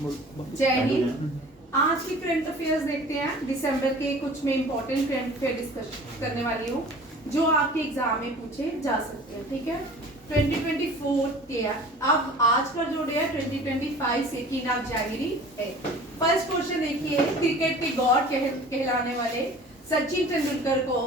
जय हिंद। आज की करंट अफेयर्स देखते हैं। दिसंबर के कुछ में इंपॉर्टेंट करंट अफेयर डिस्कस करने वाली हूँ जो आपके एग्जाम में पूछे जा सकते हैं। ठीक है, 2024 के अब आज का जो डे है 2025 2 जनवरी है। फर्स्ट क्वेश्चन देखिए, क्रिकेट के गॉड कहलाने वाले सचिन तेंदुलकर को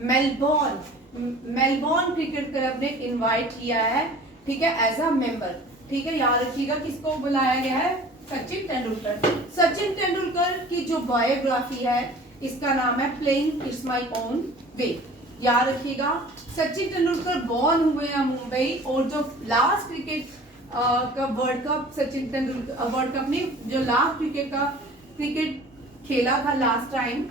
मेलबोर्न क्रिकेट क्लब ने इनवाइट किया है। ठीक है, एज अ मेंबर। ठीक है, याद रखिएगा किसको बुलाया गया है? सचिन तेंदुलकर। सचिन तेंदुलकर की जो बायोग्राफी है इसका नाम है playing it's my own way. याद रखिएगा, सचिन तेंदुलकर बॉर्न हुए हैं मुंबई, और जो लास्ट क्रिकेट का world cup Sachin Tendulkar world cup में जो लास्ट क्रिकेट खेला था लास्ट टाइम,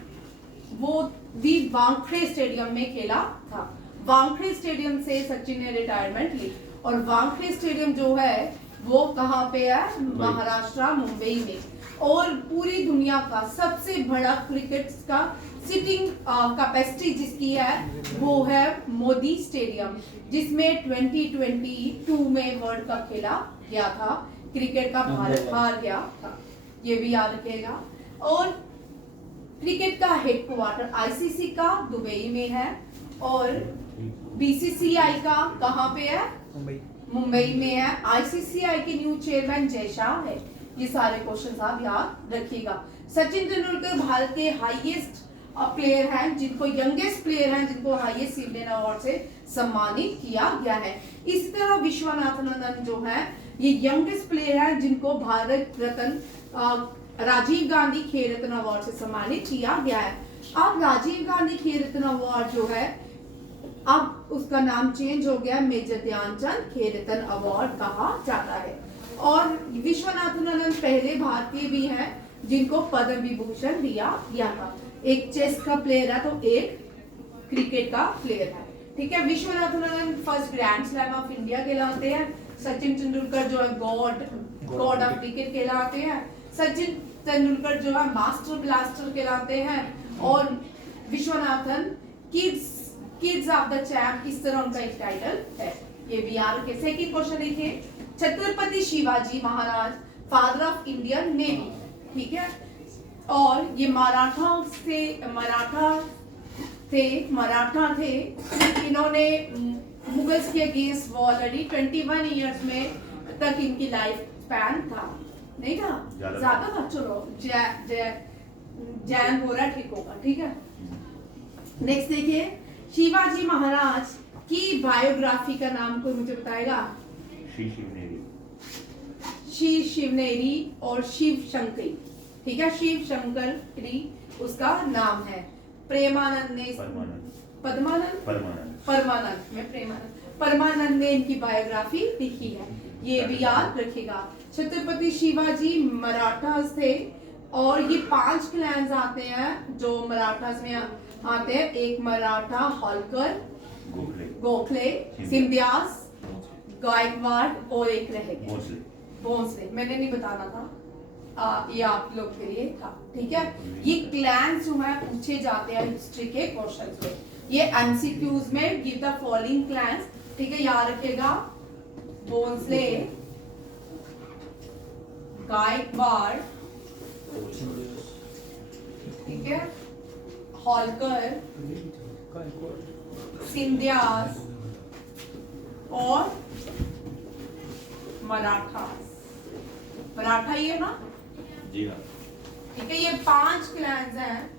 वो भी वानखेड़े स्टेडियम में खेला था। वानखेड़े स्टेडियम से सचिन ने रिटायरमेंट ली, और वानखेड़े स्टेडियम जो है वो कहाँ पे है? महाराष्ट्र, मुंबई में। और पूरी दुनिया का सबसे बड़ा क्रिकेट का सिटिंग कैपेसिटी जिसकी है वो है मोदी स्टेडियम, जिसमें 2022 में वर्ल्ड कप खेला गया था। क्रिकेट का भारत हार गया था, ये भी याद रखिएगा। और क्रिकेट का हेडक्वार्टर आईसीसी का दुबई में है, और बीसीसीआई का कहाँ पे है? मुंबई में है। आईसीसीआई के न्यू चेयरमैन जय शाह है। ये सारे क्वेश्चन आप याद रखिएगा। सचिन तेंदुलकर भारत के हाईएस्ट प्लेयर हैं, जिनको यंगेस्ट प्लेयर हैं जिनको हाईएस्ट सिविलियन अवार्ड से सम्मानित किया गया है। इसी तरह विश्वनाथन आनंद जो है ये यंगेस्ट प्लेयर हैं जिनको भारत रत्न राजीव गांधी खेल रत्न अवार्ड से सम्मानित किया गया है। अब राजीव गांधी खेल रत्न अवार्ड जो है अब उसका नाम चेंज हो गया, मेजर ध्यानचंद खेल रत्न अवार्ड कहा जाता है। और विश्वनाथन आनंद पहले भारतीय भी हैं जिनको पद्म विभूषण दिया गया था। एक चेस का प्लेयर है तो एक क्रिकेट का प्लेयर है। ठीक है, Viswanathan Anand first grand slam of India कहलाते हैं। सचिन तेंदुलकर जो है गॉड ऑफ क्रिकेट कहलाते हैं। सचिन तेंदुलकर जो है मास्टर ब्लास्टर कहलाते हैं। और Viswanathan kids of the champ, इस तरह उनका एक टाइटल है। ये भी याद रखिए। सेकंड क्वेश्चन देखिए, Chhatrapati Shivaji Maharaj father of Indian navy. ठीक है, और ये मराठा थे। इन्होंने मुगल्स के अगेंस्ट वॉर लड़ी। 21 इयर्स में तक इनकी लाइफ स्पैन था, नहीं था ज्यादा था। चलो जैन हो रहा है, ठीक होगा। ठीक है, नेक्स्ट देखिए, शिवाजी महाराज की बायोग्राफी का नाम कोई मुझे बताएगा? श्री शिवनेरी और शिव शंकरी। ठीक है, शिव शंकरी उसका नाम है। प्रेमानंद ने परमानंद ने इनकी बायोग्राफी लिखी है। ये भी याद रखिएगा। छत्रपति शिवाजी मराठास थे, और ये 5 क्लैन्स आते हैं जो मराठास में आते हैं। एक मराठा, होलकर, गोखले, सिंधियास, गायकवाड़, और एक रह गया भोसले। मैंने नहीं बताना था, ये आप लोग के लिए था। ठीक है, ये क्लैंस जो है पूछे जाते हैं हिस्ट्री के क्वेश्चंस में। ये एमसीक्यूज में गिव द फॉलोइंग क्लैंस। ठीक है, याद रखिएगा, भोसले, गायकवाड़, ठीक है, होलकर, सिंधियास और मराठा ही है ना? जी हाँ। ठीक है, ये 5 क्लैंस हैं।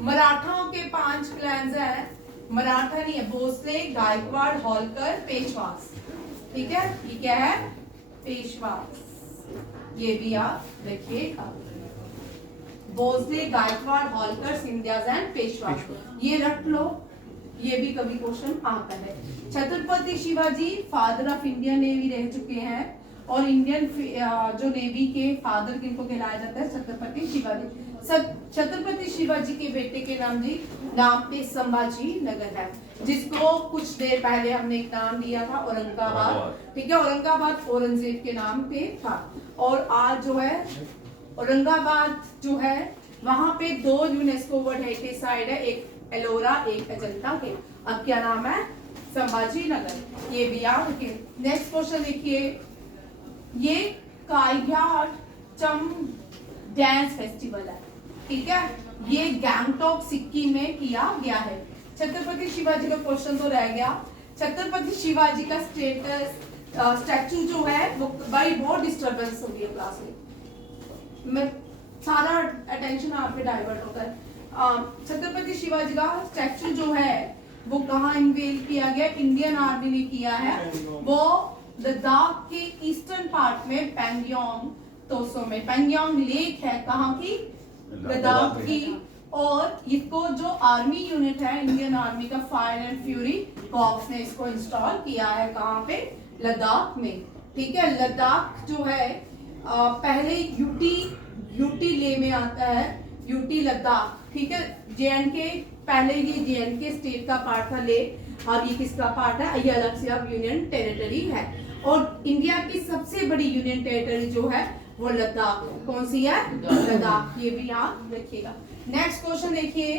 मराठाओं के 5 क्लैंस हैं। मराठा नहीं है, भोसले, गायकवाड़, होलकर, पेशवास। ठीक है, ये क्या है? पेशवास। ये भी आप देखिएगा, भोसले, गायकवाड़, होलकर, सिंधियास एंड पेशवास। ये रख लो, ये भी कभी क्वेश्चन आता है। Chhatrapati Shivaji father of Indian navy रह चुके हैं, और इंडियन जो नेवी के फादर किनको कहलाया जाता है? छत्रपति शिवाजी। छत्रपति शिवाजी के बेटे के नाम पे संभाजी नगर है, जिसको कुछ देर पहले हमने एक नाम दिया था औरंगाबाद। ठीक है, औरंगाबाद औरंगजेब के नाम पे था। और आज जो है औरंगाबाद जो है वहां पे 2 यूनेस्को वर्ल्ड हेरिटेज साइट है, एक एलोरा, एक अजंता के। अब क्या नाम है? संभाजी नगर। ये भी याद रखिए। नेक्स्ट क्वेश्चन देखिए, ये कायघाट चम डांस फेस्टिवल है, ठीक है। ये गैंगटॉक सिक्किम में किया गया है। छत्रपति शिवाजी का क्वेश्चन तो रह गया। छत्रपति शिवाजी का स्टैचू जो है वो भाई बहुत डिस्टरबेंस हो रही है क्लास में, मैं सारा अटेंशन आप पे डाइवर्ट होता है। छत्रपति शिवाजी का स्टैचू जो है वो कहाँ इनवेल किया गया? इंडियन आर्मी ने किया है, वो लद्दाख के ईस्टर्न पार्ट में पैंगोंग तोसो में। पैंगोंग लेक है कहाँ की? लद्दाख की। और इसको जो आर्मी यूनिट है इंडियन आर्मी का फायर एंड फ्यूरी कॉर्प्स ने इसको इंस्टॉल किया है कहाँ पे? लद्दाख में, ठीक है। लद्दाख जो है पहले यूटी ले में आता है, यूटी लद्दाख, ठीक है। जेएंडके पहले ये जेएंडके स्टेट का पार्ट था ले, और ये किसका पार्ट है? ये अलग से अब यूनियन टेरिटरी है। और इंडिया की सबसे बड़ी यूनियन टेरिटरी जो है वो लद्दाख। कौन सी है? लद्दाख। ये भी याद रखिएगा। नेक्स्ट क्वेश्चन देखिए,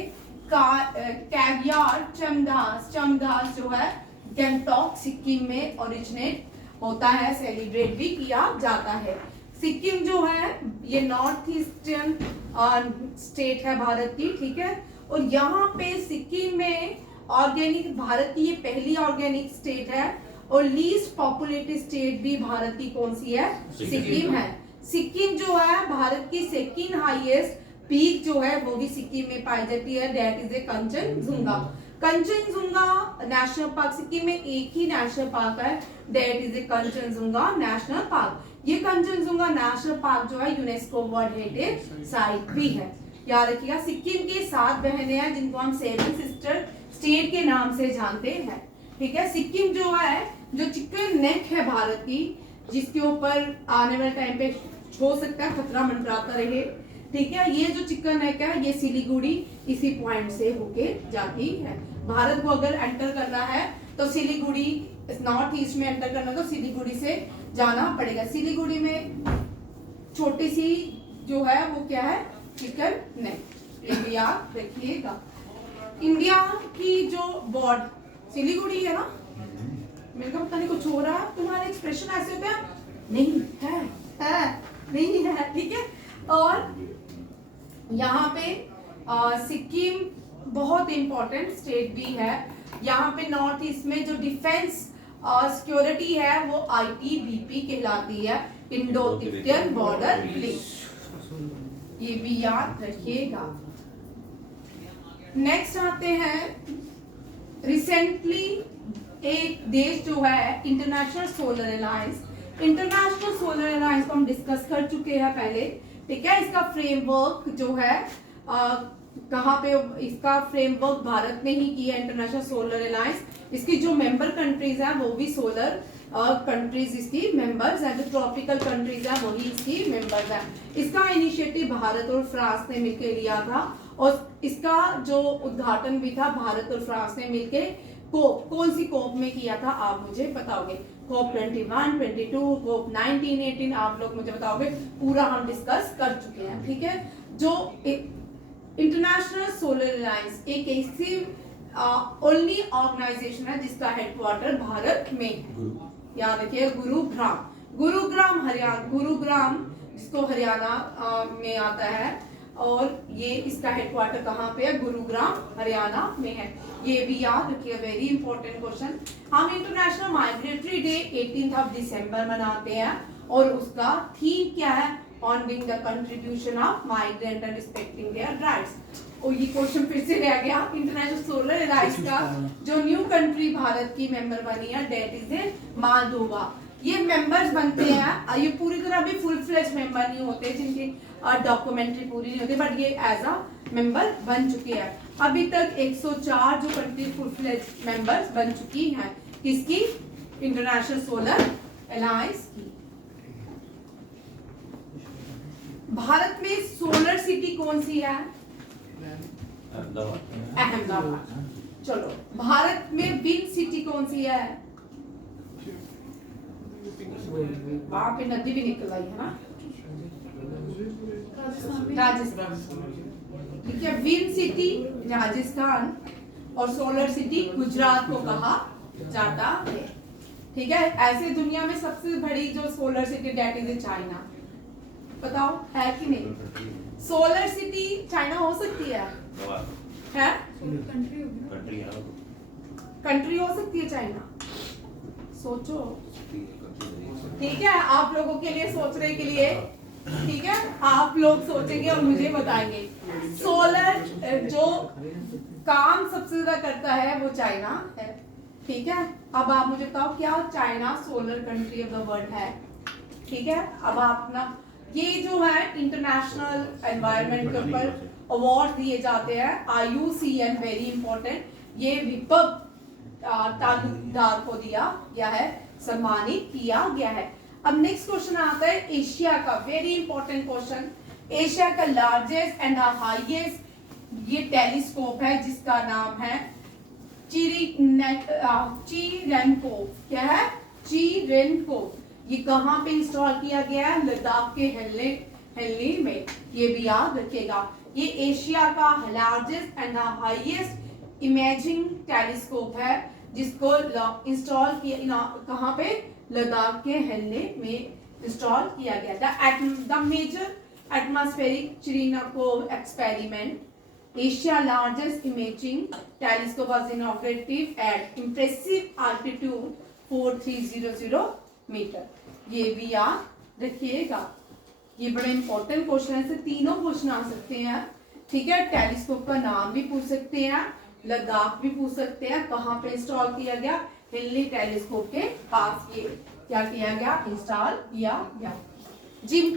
कैवियार चमदास जो है गैंगटॉक सिक्किम में ओरिजिनेट होता है, सेलिब्रेट भी किया जाता है। सिक्किम जो है ये नॉर्थ ईस्टर्न स्टेट है भारत की, ठीक है। और यहाँ पे सिक्किम में ऑर्गेनिक, भारत की ये पहली ऑर्गेनिक स्टेट है। और लीस्ट पॉपुलेटेड स्टेट भी भारत की कौन सी है? सिक्किम है। सिक्किम जो है भारत की सेकंड हाईएस्ट पीक जो है वो भी सिक्किम में पाई जाती है, that is a Kanchenjunga. Kanchenjunga national park, Sikkim में एक ही नेशनल पार्क है, that is a Kanchenjunga national park. ये कंचनजुंगा नेशनल पार्क जो है यूनेस्को वर्ल्ड हेरिटेज साइट भी है, याद रखिएगा। सिक्किम की 7 बहनें हैं जिनको हम 7 सिस्टर स्टेट के नाम से जानते हैं, ठीक है। सिक्किम जो है जो चिकन नेक है भारत की, जिसके ऊपर आने वाले टाइम पे हो सकता है खतरा मंडराता रहे, ठीक है। ये जो चिकन नेक है ये सिलीगुड़ी इसी पॉइंट से होके जाती है। भारत को अगर एंटर करना है तो सिलीगुड़ी, नॉर्थ ईस्ट में एंटर करना तो सिलीगुड़ी से जाना पड़ेगा। सिलीगुड़ी में छोटी सी जो है वो क्या है? चिकन नेक, ये भी याद रखिएगा। इंडिया की जो बॉर्डर सिलीगुड़ी है ना, मेरे को पता नहीं कुछ हो रहा है, तुम्हारे एक्सप्रेशन ऐसे होते हैं, नहीं है नहीं है, ठीक है। और यहाँ पे सिक्किम बहुत इंपॉर्टेंट स्टेट भी है। यहाँ पे नॉर्थ ईस्ट में जो डिफेंस सिक्योरिटी है वो ITBP कहलाती है, इंडो तिब्बतियन बॉर्डर पुलिस, ये भी याद रखिएगा। नेक्स्ट आते हैं, रिसेंटली एक देश जो है international solar alliance, international solar alliance को हम डिस्कस कर चुके हैं पहले, ठीक है। इसका फ्रेमवर्क जो है कहाँ पे? इसका फ्रेमवर्क भारत ने ही किया, इंटरनेशनल सोलर अलायंस। इसकी जो मेंबर कंट्रीज हैं वो भी सोलर कंट्रीज इसकी मेंबर्स हैं, जो ट्रॉपिकल कंट्रीज हैं वही इसकी मेंबर्स हैं। इसका इनिशिएटिव भारत और फ्रांस ने मिलकर लिया था, और इसका जो उद्घाटन भी था भारत और फ्रांस ने मिलकर कौन सी कोप में किया था? आप मुझे बताओगे। कोप 21, 22, कोप 19, 18, आप लोग मुझे बताओगे। पूरा हम डिस्कस कर चुके हैं, ठीक है। जो इंटरनेशनल सोलर अलायंस एक ऐसी ओनली ऑर्गेनाइजेशन है जिसका हेडक्वार्टर भारत में, याद रखिए, गुरुग्राम हरियाणा, गुरुग्राम जिसको हरियाणा में आता है, और ये इसका हेडक्वार्टर कहाँ पे है? गुरुग्राम हरियाणा में है, ये भी याद रखिए, वेरी इंपॉर्टेंट क्वेश्चन। हम इंटरनेशनल माइग्रेटरी डे 18 दिसंबर मनाते हैं, और उसका थीम क्या है? Honouring the contribution of migrant and respecting their rights. और ये क्वेश्चन फिर से रह गया। इंटरनेशनल सोलर अलायंस का जो न्यू कंट्री भारत की मेंबर बनी है, डेट इज ए मालदोवा। ये मेंबर्स बनते हैं, ये पूरी तरह भी फुल फ्लेज मेंबर नहीं होते, जिनकी डॉक्यूमेंट्री पूरी नहीं होती, बट ये एज अ मेंबर बन चुके हैं। अभी तक 104 जो कंट्री फुल फ्लेज मेंबर्स बन चुकी हैं, किसकी? इंटरनेशनल सोलर अलायंस की। भारत में सोलर सिटी कौन सी है? अहमदाबाद। चलो, भारत में विंड सिटी कौन सी है? वहां पे नदी भी निकल आई है ना, राजस्थान, ठीक है। विंड सिटी राजस्थान और सोलर सिटी गुजरात को कहा जाता है, ठीक है। ऐसे दुनिया में सबसे बड़ी जो solar city that is China, पता बताओ है कि नहीं? सोलर सिटी चाइना हो सकती है? कंट्री हो सकती है चाइना? सोचो, ठीक है, आप लोगों के लिए सोचने के लिए, ठीक है, आप लोग सोचेंगे और मुझे बताएंगे। सोलर जो काम सबसे ज्यादा करता है वो चाइना है, ठीक है। अब आप मुझे बताओ क्या China solar country of the world है? ठीक है, अब आप ना ये जो है इंटरनेशनल एनवायरनमेंट के ऊपर अवार्ड दिए जाते हैं, IUCN वेरी इंपॉर्टेंट, ये विपब तालुकदार को दिया गया है, सम्मानित किया गया है। अब नेक्स्ट क्वेश्चन आता है एशिया का, वेरी इंपॉर्टेंट क्वेश्चन। एशिया का लार्जेस्ट एंड हाईएस्ट ये टेलीस्कोप है जिसका नाम है चिरेनको। क्या है? चिरेनको। ये कहाँ पे इंस्टॉल किया गया है? लद्दाख के हेनली में। ये भी याद रखिएगा। ये एशिया का largest and highest imaging telescope है जिसको इंस्टॉल किया कहाँ पे? लद्दाख के हेनली में इंस्टॉल किया गया था। The major atmospheric Cherenkov experiment, Asia largest imaging telescope was inaugurated at impressive altitude 4300 metre. ये भी याद रखिएगा, ये बड़े इंपॉर्टेंट क्वेश्चन है। तीनों क्वेश्चन आ सकते हैं, ठीक है। टेलीस्कोप का नाम भी पूछ सकते हैं, लद्दाख भी पूछ सकते हैं, कहाँ पे इंस्टॉल किया गया? हेनली टेलीस्कोप के पास ये क्या किया गया? इंस्टॉल किया गया। जिम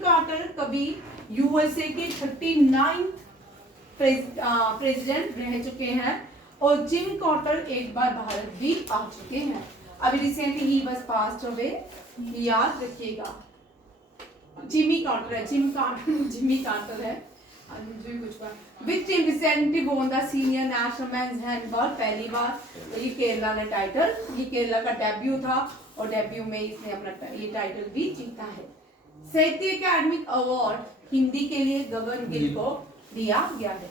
कार्टर कभी USA के 39th प्रेसिडेंट रह चुके हैं और जिम कार्टर एक बार भारत भी आ चुके हैं। अभी recently he was passed away, याद रखिएगा। जिमी कार्टर है, जिमी कार्टर है। Which team recently won the senior national men's handball? पहली बार ये केरला ने टाइटल, ये केरला का डेब्यू था और डेब्यू में इसने अपना ये टाइटल भी जीता है। साहित्य अकादमिक अवार्ड हिंदी के लिए गगन गिल को दिया गया है।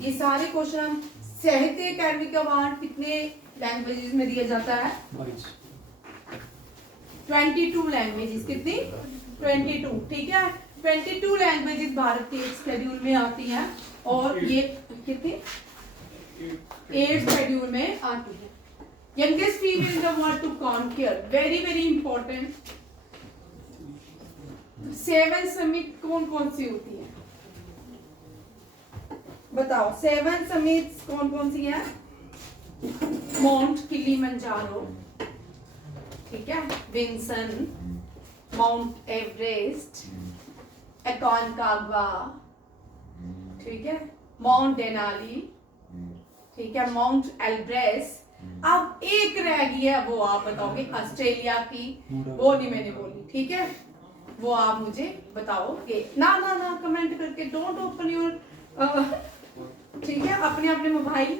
ये सारे क्वेश्चन साहित्य अकादमिक अवार्ड कितने लैंग्वेजेस में दिया जाता है? 22 लैंग्वेजेस। कितनी? 22, ठीक है। 22 लैंग्वेजेस भारत के शेड्यूल में आती हैं और ये कितनी? 8 शेड्यूल में आती है। Youngest female in the world to conquer, very very important. 7 summit कौन कौन सी होती है? बताओ 7 समिट्स कौन कौन सी है? माउंट किलिमंजारो, ठीक है, विंसन, माउंट एवरेस्ट, एकोनकाग्वा, ठीक है, माउंट डेनाली, ठीक है, माउंट एल्ब्रेस। अब एक रह गई है, वो आप बताओगे ऑस्ट्रेलिया की, वो नहीं मैंने बोली, ठीक है, वो आप मुझे बताओगे। ना ना ना कमेंट करके, डोंट ओपन योर, ठीक है, अपने अपने मोबाइल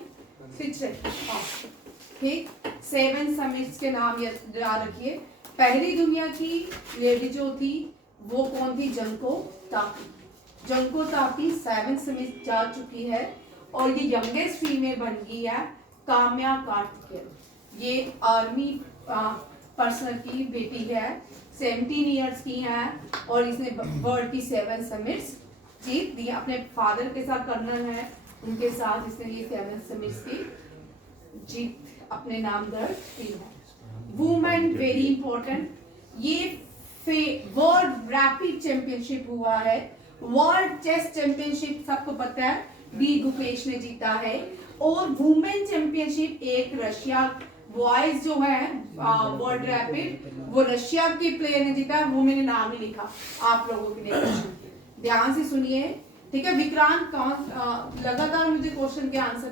स्विच रखिए, ठीक। 7 समिट्स के नाम याद रखिए। पहली दुनिया की लेडी जो थी वो कौन थी? जंको ताकी। जंको ताकी 7 समिट जा चुकी है और ये यंगेस्ट फीमेल बन गई है काम्या कार्तिकेयन। ये आर्मी पर्सनल की बेटी है, 17 इयर्स की है और इसने वर्ल्ड की 7 समिट्स जीत दी। अपने फादर के साथ कर्नल है, उनके साथ इसने ये 7 समिट्स की जीत अपने नाम दर्ज की है। वुमेन वेरी इंपॉर्टेंट, ये वर्ल्ड रैपिड चैंपियनशिप हुआ है। वर्ल्ड चेस चैंपियनशिप सबको पता है, डी गुकेश ने जीता है। और वुमेन चैंपियनशिप एक रशिया बॉयज जो है वर्ल्ड रैपिड, वो रशिया की प्लेयर ने जीता है, वो मैंने नाम ही लिखा आप लोगों के लिए, ध्यान से सुनिए, ठीक है। विक्रांत लगातार मुझे क्वेश्चन के आंसर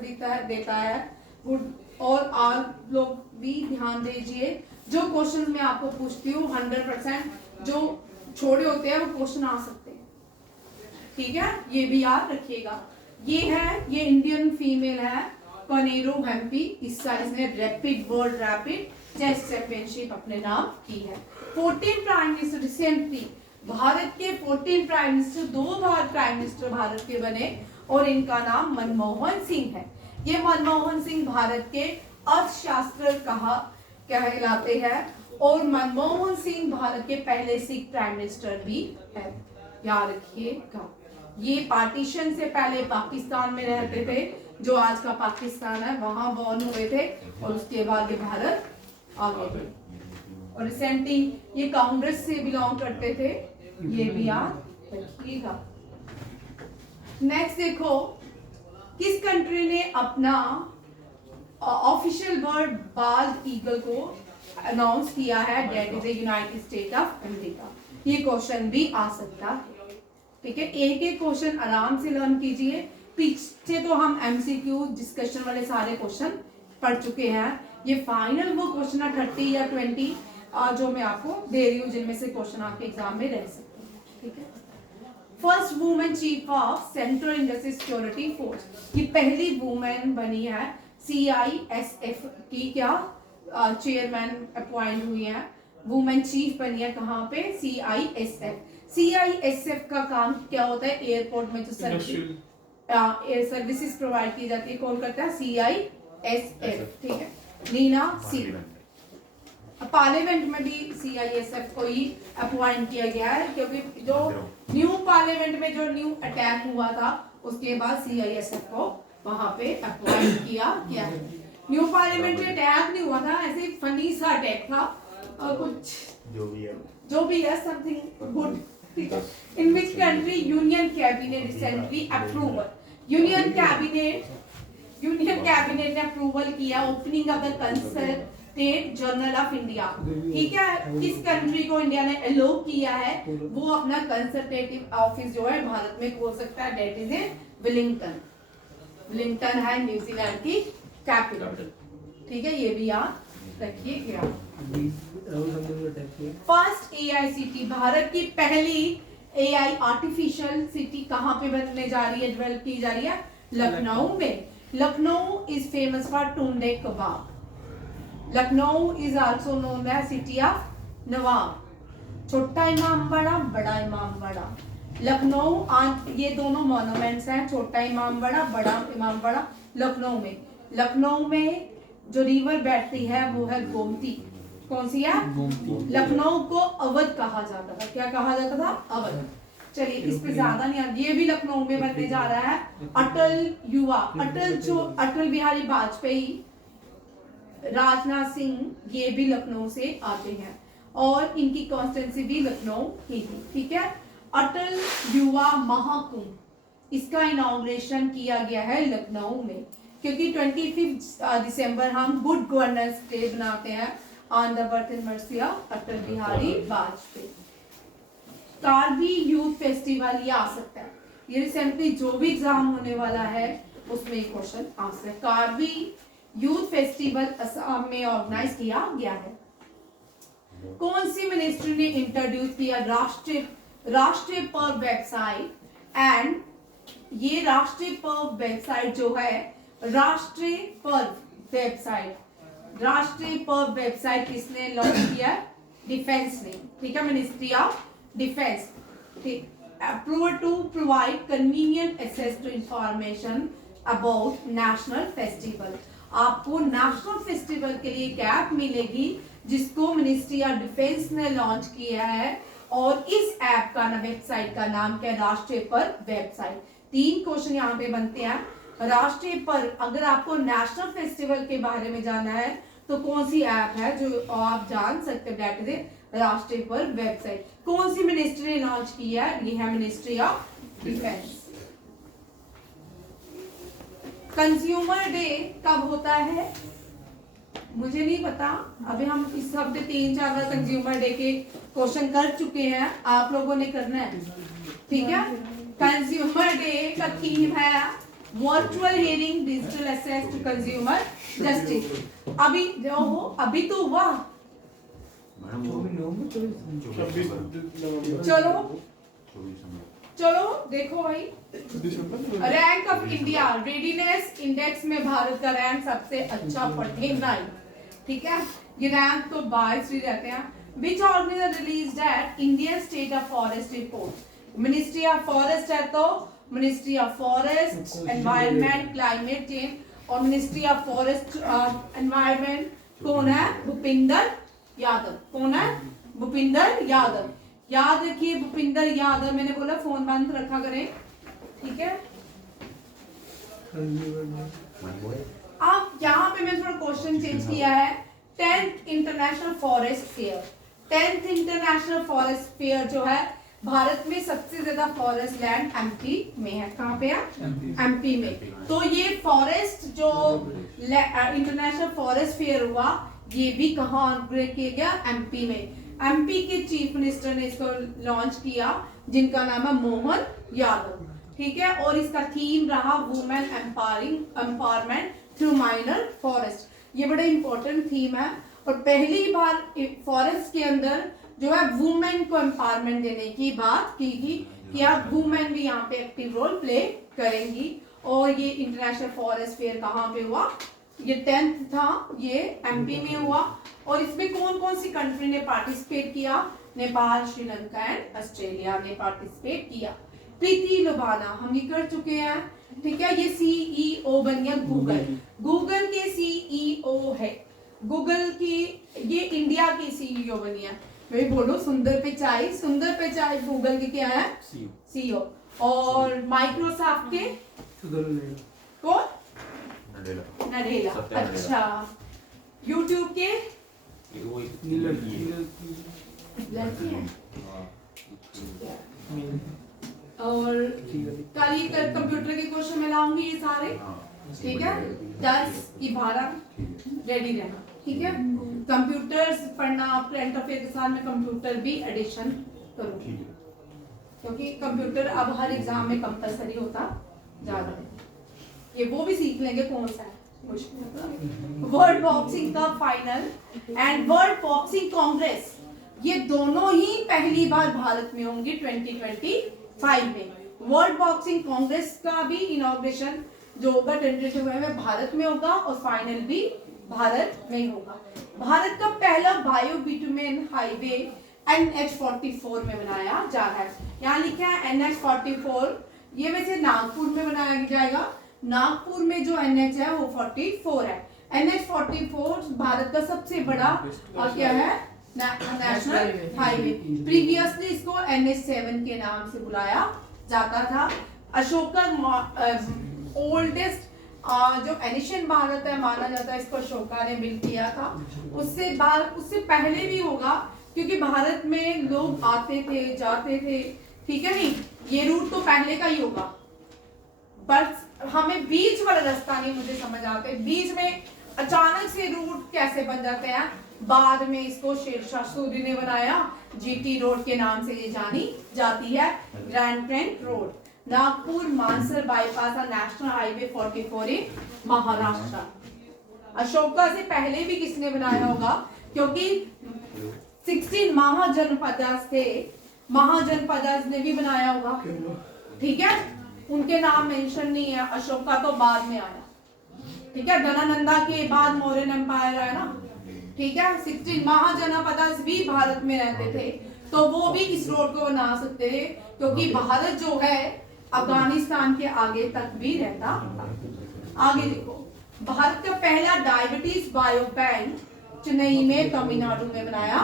देता है गुड, और आप लोग भी ध्यान दीजिए, जो क्वेश्चन मैं आपको पूछती हूँ 100% जो छोड़े होते हैं वो क्वेश्चन आ सकते हैं, ठीक है, ये भी याद रखिएगा। ये है, ये इंडियन फीमेल है कनेरो हेम्पी, इस साल इसने rapid world rapid chess championship अपने नाम की है। 14 प्राइम मिनिस्टर रिसेंटली भारत के 14 प्राइम मिनिस्टर, 2 बार प्राइम मिनिस्टर भारत के बने और इनका नाम मनमोहन सिंह है। ये मनमोहन सिंह भारत के अर्थशास्त्र कहलाते हैं और मनमोहन सिंह भारत के पहले सिख प्राइम मिनिस्टर भी है, याद रखिएगा। ये पार्टीशन से पहले पाकिस्तान में रहते थे, जो आज का पाकिस्तान है, वहां बॉर्न हुए थे और उसके बाद ये भारत आ गए थे। और रिसेंटली ये कांग्रेस से बिलोंग करते थे, ये भी याद रखिएगा। नेक्स्ट देखो, किस कंट्री ने अपना ऑफिशियल बर्ड बाल्ड ईगल को अनाउंस किया है? That is the United State of America. ये क्वेश्चन भी आ सकता है, ठीक है। एक एक क्वेश्चन आराम से लर्न कीजिए। पीछे तो हम एमसीक्यू डिस्कशन वाले सारे क्वेश्चन पढ़ चुके हैं। ये फाइनल वो क्वेश्चन है 30 या 20 जो मैं आपको दे रही हूँ, जिनमें से क्वेश्चन आपके एग्जाम में रह सकते हैं, ठीक है। First women chief of central industry security force, ये पहली वुमेन बनी है। CISF की क्या चेयरमैन अपॉइंट हुई है, वुमेन चीफ बनी है। कहाँ पे? CISF का काम क्या होता है? एयरपोर्ट में जो सर्विसेज प्रोवाइड की जाती है, कौन करता है? CISF, ठीक है। नीना सी। पार्लियामेंट में भी CISF को ही अपॉइंट किया गया है, क्योंकि जो न्यू पार्लियामेंट में जो न्यू अटैक हुआ था, उसके बाद CISF को वहां पे अपॉइंट किया गया है। न्यू पार्लियामेंट में अटैक नहीं हुआ था, ऐसे फनी सा अटैक था, और कुछ जो भी है समथिंग गुड, ठीक है। In which country union cabinet recently approval, union cabinet ने अप्रूवल किया opening of the consulate general of India, ठीक है। किस कंट्री को इंडिया ने अलो किया है वो अपना कंसल्टेटिव ऑफिस जो है भारत में खोल सकता है? That is Wellington. विलिंगटन है न्यूजीलैंड की कैपिटल, ठीक है। ये भी याद रखिएगा। फर्स्ट AICT, भारत की पहली AI आर्टिफिशियल सिटी कहाँ पे बनने जा रही है, डेवलप की जा रही है? लखनऊ में। Lucknow is famous for Tunday kebab. Lucknow is also known as city of Nawab. Chhota इमाम बड़ा, बड़ा इमाम बड़ा। लखनऊ, ये दोनों मॉन्यूमेंट्स हैं, छोटा इमाम बड़ा, बड़ा इमाम बड़ा, लखनऊ में। लखनऊ में जो रिवर बैठती है वो है गोमती। कौन सी है? लखनऊ को अवध कहा जाता था। क्या कहा जाता था? अवध। चलिए, इस पे ज्यादा नहीं आ, ये भी लखनऊ में बनने जा रहा है। अटल युवा, अटल बिहारी वाजपेयी, राजनाथ सिंह, ये भी लखनऊ से आते हैं और इनकी कॉन्स्टिट्यूंसी भी लखनऊ ही थी, ठीक है। अटल युवा महाकुंभ, इसका इनॉग्रेशन किया गया है लखनऊ में, क्योंकि 25 दिसंबर हम गुड गवर्नेंस डे बनाते हैं on the birth anniversary of Atal Bihari Vajpayee. Karbi youth festival, ये आ सकता है, ये रिसेंटली जो भी एग्जाम होने वाला है उसमें क्वेश्चन आ सकता है। कारबी यूथ फेस्टिवल असम में ऑर्गेनाइज किया गया है। कौन सी मिनिस्ट्री ने इंट्रोड्यूस किया राष्ट्रीय पर्व वेबसाइट? एंड ये राष्ट्रीय पर्व वेबसाइट जो है, राष्ट्रीय पर्व वेबसाइट किसने लॉन्च किया? डिफेंस ने, ठीक है। मिनिस्ट्री ऑफ डिफेंस, ठीक। Approval to provide convenient access to information about national festival. आपको नेशनल फेस्टिवल के लिए ऐप मिलेगी जिसको मिनिस्ट्री ऑफ डिफेंस ने लॉन्च किया है, और इस ऐप का वेबसाइट का नाम क्या है? राष्ट्रीय पर्व वेबसाइट। 3 क्वेश्चन यहाँ पे बनते हैं। राष्ट्रीय पर्व, अगर आपको नेशनल फेस्टिवल के बारे में जानना है तो कौन सी ऐप है जो आप जान सकते हैं? दैट इज राष्ट्रीय पर्व वेबसाइट। कौन सी मिनिस्ट्री ने लॉन्च किया है? ये है ministry of defence. Consumer day कब होता है? मुझे नहीं पता। अभी हम इस हफ्ते 3-4 बार कंज्यूमर डे के क्वेश्चन कर चुके हैं, आप लोगों ने करना है, ठीक है। कंज्यूमर डे का थीम है virtual hearing digital access to consumer justice. अभी तो हुआ, चलो देखो भाई, rank of India readiness index में भारत का रैंक सबसे अच्छा 49, ठीक है। ये रैंक तो 22 ही रहते हैं। Which organisation released at Indian state of forest report? Ministry of forest है तो ministry of forest environment climate change, और मिनिस्ट्री ऑफ फॉरेस्ट एनवायरनमेंट कौन है? भूपिंदर यादव। कौन है? भूपिंदर यादव। याद रखिए भूपिंदर यादव, मैंने बोला फोन बंद रखा करें, ठीक है। अब यहाँ पे मैंने थोड़ा क्वेश्चन चेंज किया है। 10th international forest fair, 10th international forest fair जो है भारत में सबसे ज्यादा फॉरेस्ट लैंड एमपी में है। कहाँ पे है? एमपी में। तो ये फॉरेस्ट जो इंटरनेशनल फॉरेस्ट फेयर हुआ, ये भी कहाँ ऑर्गेनाइज किया गया? एमपी में। एमपी के चीफ मिनिस्टर ने इसको लॉन्च किया, जिनका नाम है मोहन यादव, ठीक है। और इसका थीम रहा women empowerment through minor forest. ये बड़ा इंपॉर्टेंट थीम है और पहली बार फॉरेस्ट के अंदर जो है वुमेन को एम्पावरमेंट देने की बात की थी कि आप वुमेन भी यहाँ पे एक्टिव रोल प्ले करेंगी। और ये इंटरनेशनल फॉरेस्ट फेयर कहाँ पे हुआ? ये 10th था, ये एमपी में हुआ। और इसमें कौन कौन सी कंट्री ने पार्टिसिपेट किया? नेपाल, श्रीलंका एंड ऑस्ट्रेलिया ने पार्टिसिपेट किया। प्रीति लोबाना हम ये कर चुके हैं, ठीक है। ये सीईओ बन गया गूगल, गूगल के सीईओ है। गूगल की ये इंडिया की सीईओ बनी है। मैं बोलो सुंदर पिचाई, सुंदर पिचाई गूगल की क्या है? सीईओ। और माइक्रोसॉफ्ट के कौन? नडेला। अच्छा, यूट्यूब के लड़की है। और कल ये कंप्यूटर के क्वेश्चन में लाऊंगी ये सारे, ठीक है। 10 की 12 रेडी रहना, ठीक है। कंप्यूटर्स पढ़ना, करंट अफेयर के साथ में कंप्यूटर भी एडिशन करूंगी, क्योंकि कंप्यूटर अब हर एग्जाम में कंपलसरी होता जा रहा है। ये वो भी सीख लेंगे कौन सा है वर्ल्ड बॉक्सिंग का final and world boxing Congress, ये दोनों ही पहली बार भारत में होंगी 2025 में। वर्ल्ड बॉक्सिंग कांग्रेस का भी इनॉग्रेशन जो होगा 2025 में भारत में होगा और फाइनल भी भारत में होगा। भारत का पहला बायो बिटुमेन हाईवे NH44 में बनाया जा रहा है। यहाँ लिखा है NH44, ये वैसे नागपुर में बनाया जाएगा। नागपुर में जो NH है वो 44 है। NH44 भारत का सबसे बड़ा और क्या है? National highway. प्रीवियसली इसको NH7 के नाम से बुलाया जाता था। अशोका ओल्डेस्ट जो एशियन भारत है माना जाता है, इसको अशोका ने बिल्ड किया था। उससे पहले भी होगा, क्योंकि भारत में लोग आते थे जाते थे, ठीक है। नहीं, ये रूट तो पहले का ही होगा, बस हमें बीच वाला रास्ता नहीं मुझे समझ आते, बीच में अचानक से रूट कैसे बन जाते हैं। बाद में इसको शेरशाह सूरी ने बनाया, GT रोड के नाम से ये जानी जाती है, grand trunk road. Nagpur Mansar bypass national highway 44 in Maharashtra. Ashoka से पहले भी किसने बनाया होगा? क्योंकि 16 महाजनपदास थे, महाजनपदास ने भी बनाया होगा, ठीक है। उनके नाम मेंशन नहीं है, अशोका तो बाद में आया, ठीक है। धनानंदा के बाद मौर्यन एम्पायर आया ना, ठीक है। 16 महाजनपदास भी भारत में रहते थे, तो वो भी इस रोड को बना सकते थे, क्योंकि भारत जो है अफगानिस्तान के आगे तक भी रहता था। आगे देखो, भारत का पहला डायबिटीज बायो बैंक चेन्नई में तमिलनाडु में बनाया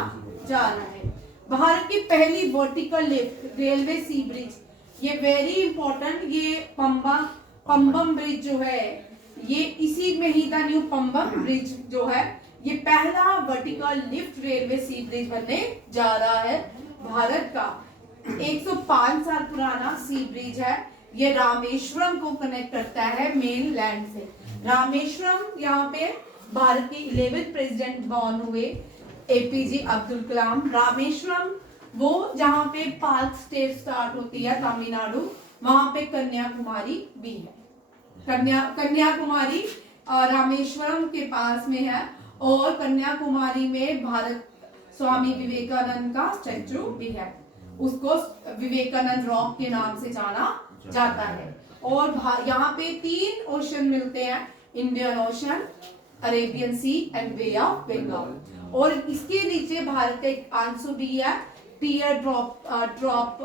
जा रहा है। भारत की पहली वर्टिकल लिफ्ट रेलवे सी ब्रिज, ये वेरी इंपॉर्टेंट, ये पंबम ब्रिज जो है ये इसी में ही था। न्यू पंबम ब्रिज जो है ये पहला वर्टिकल लिफ्ट रेलवे सी ब्रिज बनने जा रहा है भारत का। 105 साल पुराना सी ब्रिज है। ये रामेश्वरम को कनेक्ट करता है मेन लैंड से। रामेश्वरम यहाँ पे भारत के 11th प्रेसिडेंट बॉर्न हुए, APJ अब्दुल कलाम। रामेश्वरम वो जहाँ पे पार्क स्टेट स्टार्ट होती है तमिलनाडु, वहां पे कन्याकुमारी भी है। कन्याकुमारी रामेश्वरम के पास में है और कन्याकुमारी में भारत स्वामी विवेकानंद का स्टैचू भी है, उसको विवेकानंद रॉक के नाम से जाना जाता है। और यहाँ पे 3 ओशन मिलते हैं, Indian Ocean, Arabian Sea and Bay of Bengal. और इसके नीचे भारत का एक आंसू भी है, टीयर ड्रॉप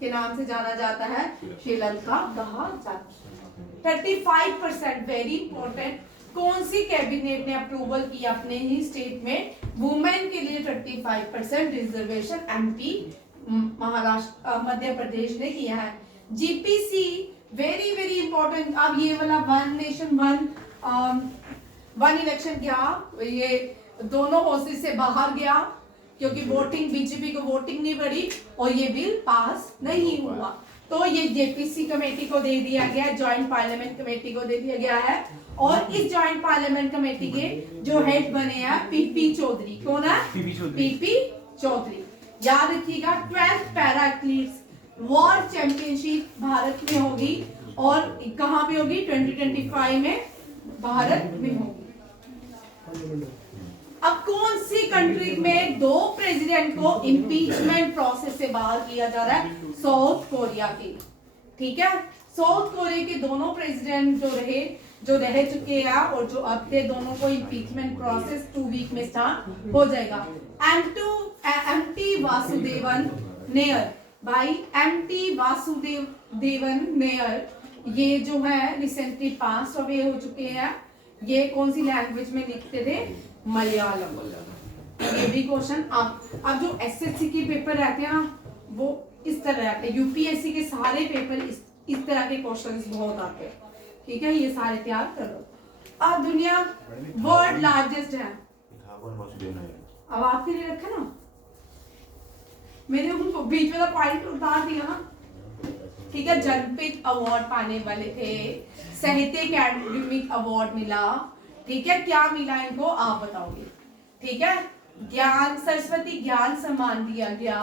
के नाम से जाना जाता है, श्रीलंका कहा जाता है। 35% वेरी इंपॉर्टेंट, कौन सी कैबिनेट ने अप्रूवल किया अपने ही स्टेट में वुमेन के लिए 35% रिजर्वेशन MP महाराष्ट्र मध्य प्रदेश ने किया है। GPC very very important. अब ये वाला वन नेशन वन इलेक्शन क्या, ये दोनों हाउसेस से बाहर गया क्योंकि वोटिंग, बीजेपी को वोटिंग नहीं बढ़ी और ये बिल पास नहीं हुआ। तो ये जेपीसी कमेटी को दे दिया गया, जॉइंट पार्लियामेंट कमेटी को दे दिया गया है। और इस जॉइंट पार्लियामेंट कमेटी के जो हेड बने हैं पीपी चौधरी। कौन है? पीपी चौधरी। याद रखिएगा 12th para athletes world championship Bharat में होगी और कहां पे होगी? 2025 में भारत में होगी। अब कौन सी कंट्री में 2 प्रेसिडेंट को इम्पीचमेंट प्रोसेस से बाहर किया जा रहा है? साउथ कोरिया की। ठीक है, साउथ कोरिया के दोनों प्रेसिडेंट जो रह चुके हैं और जो अब थे, दोनों को इम्पीचमेंट प्रोसेस 2 वीक में स्टार्ट हो जाएगा। एमटी वासुदेवन नेयर, भाई एमटी वासुदेवन नेयर, ये जो है रिसेंटली पास अवे हो चुके हैं। ये कौन सी लैंग्वेज में लिखते थे? मलयालम। ये भी क्वेश्चन अब जो एसएससी के पेपर रहते हैं ना, वो इस तरह रहते हैं। यूपीएससी के सारे पेपर इस तरह के क्वेश्चंस बहुत आते हैं। ठीक है, ये सारे तैयार करो। अब दुनिया वर्ल्ड लार्जेस्ट है। अब आपके लिए रखा ना, मेरे उनको बीच वाला पॉइंट उतार दिया ना। ठीक है, जनपद अवार्ड पाने वाले थे, साहित्य अकादमिक अवार्ड मिला। ठीक है, क्या मिला इनको आप बताओगे? ठीक है, ज्ञान सरस्वती ज्ञान सम्मान दिया गया।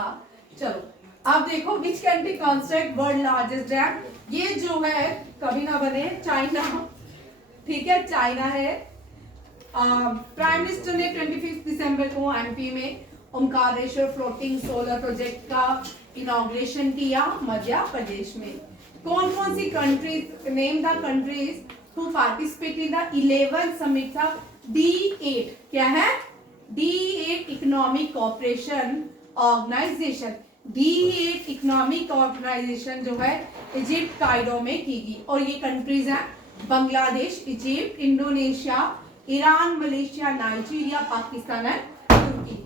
चलो अब देखो, which country construct world largest dam? ये जो है कभी ना बने, चाइना। ठीक है, चाइना है। प्राइम मिनिस्टर ने 25 दिसंबर को एमपी में ओमकारेश्वर फ्लोटिंग सोलर प्रोजेक्ट का इनॉग्रेशन किया मध्य प्रदेश में। कौन कौन सी countries, name the countries who participate in the 11th summit of D8। क्या है? D8 economic cooperation organisation. D8 economic organisation जो है इजिप्ट कायरो में की गई। और ये कंट्रीज हैं Bangladesh, Egypt, Indonesia, Iran, Malaysia, Nigeria, Pakistan and Turkey.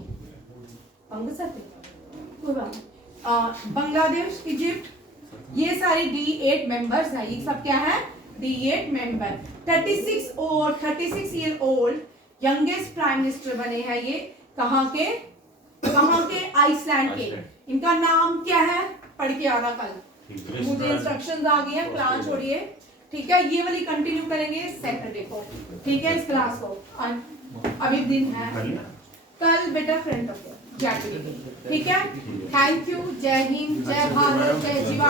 Bangladesh, Egypt, ये सारे D8 मेंबर्स हैं। ये सब क्या है? D8 member. 36 year old youngest prime minister बने हैं ये। कहाँ के? आइसलैंड के। इनका नाम क्या है? पढ़ के आना कल, मुझे इंस्ट्रक्शंस आ गई है, क्लास छोड़िए। ठीक है, ये वाली कंटिन्यू करेंगे सैटरडे को। ठीक है, इस क्लास को अभी दिन है, कल बेटा फ्रेंड ऑफ। ठीक है, थैंक यू। जय हिंद, जय भारत, जय जीवा।